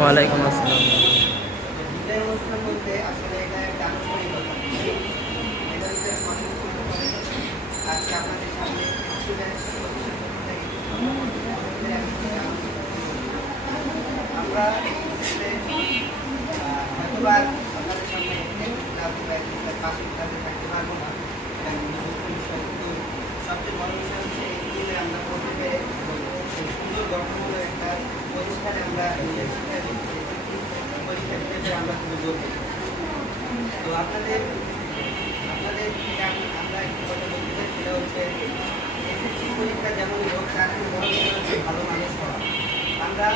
ওয়ালাইকুম আসসালাম। বিদায় অনুষ্ঠান বলতে আসলে এটা একটা আনুষ্ঠানিকতা। এটা হচ্ছে মানুষ মনে করে আজকে আপনাদের সামনে স্টুডেন্ট আমরা হয়তোবার আপনাদের সামনে পাঁচ মিনিট থাকতে পারবো না। কিন্তু সবচেয়ে বড় বিষয় হচ্ছে এই দিনে আমরা বলতে পেরে সুন্দর গঠনমূলক একটা প্রতিষ্ঠানে আমরা পরীক্ষা দিতে পেরে আমরা খুবই গর্বিত। তো আপনাদের আমরা একটি কথা বলতে চাই, সেটা হচ্ছে এসএসসি পরীক্ষা যেমন হোক তার থেকে বড় বিষয় হচ্ছে ভালো মানুষ হওয়া। আমরা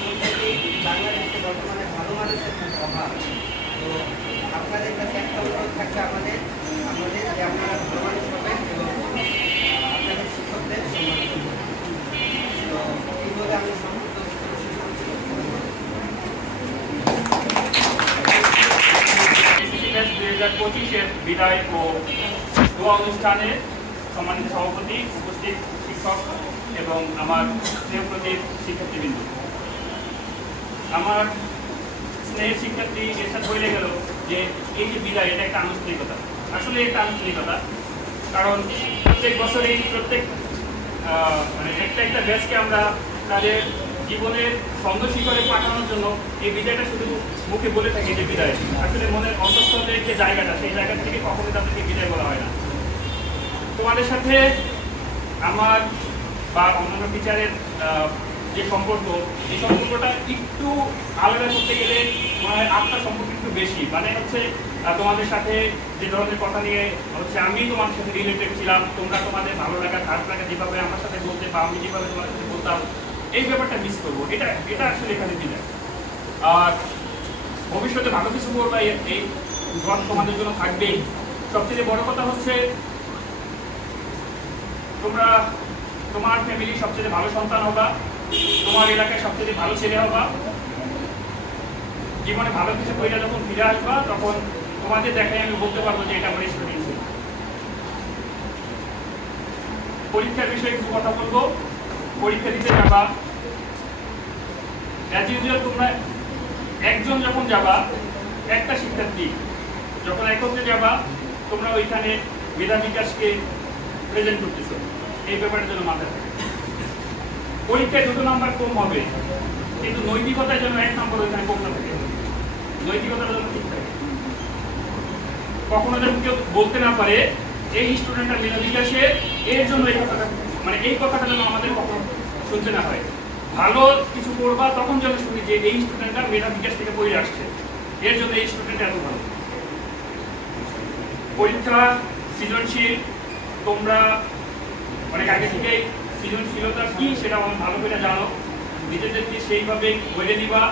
প্রত্যেকেই বাংলাদেশে বর্তমানে ভালো মানুষের খুব অভাব। তো আপনাদের কাছে একটা অনুরোধ থাকবে আমাদের যে আপনারা ভালো মানুষ হবেন এবং আপনাদের শিক্ষকদের সম্মান করবেন। তো এইভাবে আমি সংক্ষিপ্ত 2025-এর বিদায় ও দোয়া অনুষ্ঠানে সম্মানিত সভাপতি, উপস্থিত শিক্ষক এবং আমার স্নেহপ্রতিম শিক্ষার্থীবৃন্দ, আমার স্নেহের শিক্ষার্থী এর বলে গেল যে এই যে বিদায়, এটা একটা আনুষ্ঠানিকতা। আসলে এটা আনুষ্ঠানিকতা, কারণ প্রত্যেক বছরেই প্রত্যেক মানে একটা ব্যাচকে আমরা তাদের জীবনের সন্দেশিখরে পাঠানোর জন্য এই বিদায়টা শুধু মুখে বলে থাকি যে বিদায়। আসলে মনের অন্তঃস্থলের যে জায়গাটা, সেই জায়গা থেকে কখনোই তাদেরকে বিদায় বলা হয় না। তোমাদের সাথে আমার বা অন্যান্য টিচারের যে সম্পর্ক, এই সম্পর্কটা একটু আলাদা করতে গেলে মনে হয় আপনার সম্পর্ক একটু বেশি। মানে হচ্ছে তোমাদের সাথে যে ধরনের কথা নিয়ে হচ্ছে আমি তোমাদের সাথে রিলেটেড ছিলাম, তোমরা তোমাদের ভালো লাগা খারাপ লাগা যেভাবে আমার সাথে বলতে বা আমি যেভাবে তোমাদের সাথে বলতাম, এই ব্যাপারটা মিস করবো। এটা আসলে এখানে বিদায়। আর ভবিষ্যতে ভালো কিছু করবা, এই ঘর তোমাদের জন্য থাকবেই। সবচেয়ে বড় কথা হচ্ছে তোমরা তোমার ফ্যামিলির সবচেয়ে ভালো সন্তান হবা, তোমার এলাকায় সবচেয়ে ভালো ছেলে হবা। জীবনে ভালো কিছু কইরা যখন ফিরে আসবা, তখন তোমাদের দেখাই আমি বলতে পারবো যে এটা আমার স্টুডেন্ট ছিল। পরীক্ষার বিষয়ে কিছু কথা বলবো। পরীক্ষা দিতে যাবা, অ্যাজ ইউজুয়াল তোমরা একজন যখন যাবা, একটা শিক্ষার্থী যখন একত্রে যাবা, তোমরা ওইখানে মেধা বিকাশকে প্রেজেন্ট করতেছো। এই ব্যাপারের জন্য মাথায় থাকে। পরীক্ষায় 2 নাম্বার কম হবে, কিন্তু নৈতিকতার জন্য 1 নম্বর ওইখানে কম না থাকে। নৈতিকতার জন্য ঠিক থাকে। কখনো যেন কেউ বলতে না পারে এই স্টুডেন্টটা মেধা বিকাশে, এর জন্য এই কথাটা, মানে এই কথাটা যেন আমাদের কখনো শুনতে না হয়। ভালো কিছু করবা তখন যেন শুনি যে এই স্টুডেন্টটা মেধা বিকাশ থেকে পড়ে আসছে, এর জন্য এই স্টুডেন্ট এত ভালো। পরীক্ষা সৃজনশীল, তোমরা অনেক আগে থেকেই সৃজনশীলতা কি সেটা অনেক ভালো করে জানো। নিজেদেরকে সেইভাবে বলে দিবা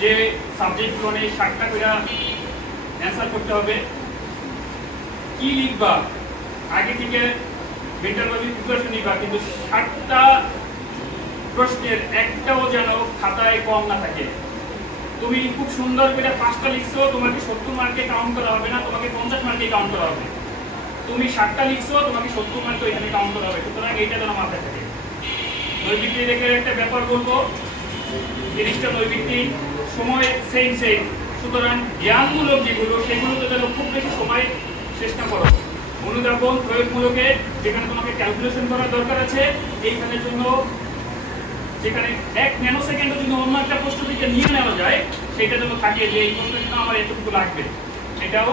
যে সাবজেক্টগুলো নিয়ে 60টা করে অ্যান্সার করতে হবে। কি লিখবা আগে থেকে মেন্টালভাবে প্রিপারেশন নিবা, কিন্তু 60টা প্রশ্নের একটাও যেন খাতায় কম না থাকে। তুমি খুব সুন্দর করে 5টা লিখছো, তোমাকে 70 মার্কে কাউন্ট করা হবে না, তোমাকে 50 মার্কে কাউন্ট করা হবে। তুমি 60টা লিখছো, তোমাকে 70 মার্কে এখানে কাউন্ট করা হবে। সুতরাং এইটা যেন মাথায় থাকে। নৈবিত্তিক রেখে একটা ব্যাপার বলবো, 30টা নৈবিত্তিক সময় সেম। সুতরাং জ্ঞানমূলক যেগুলো, সেগুলোতে যেন খুব বেশি সময় চেষ্টা করো। অনুধাবন প্রয়োগমূলকে যেখানে তোমাকে ক্যালকুলেশন করার দরকার আছে, এইখানের জন্য যেখানে 1 ন্যানো সেকেন্ডের জন্য অন্য একটা প্রশ্ন থেকে নিয়ে নেওয়া যায়, সেটা যেন থাকে যে এই প্রশ্নের জন্য আমার এতটুকু লাগবে, সেটাও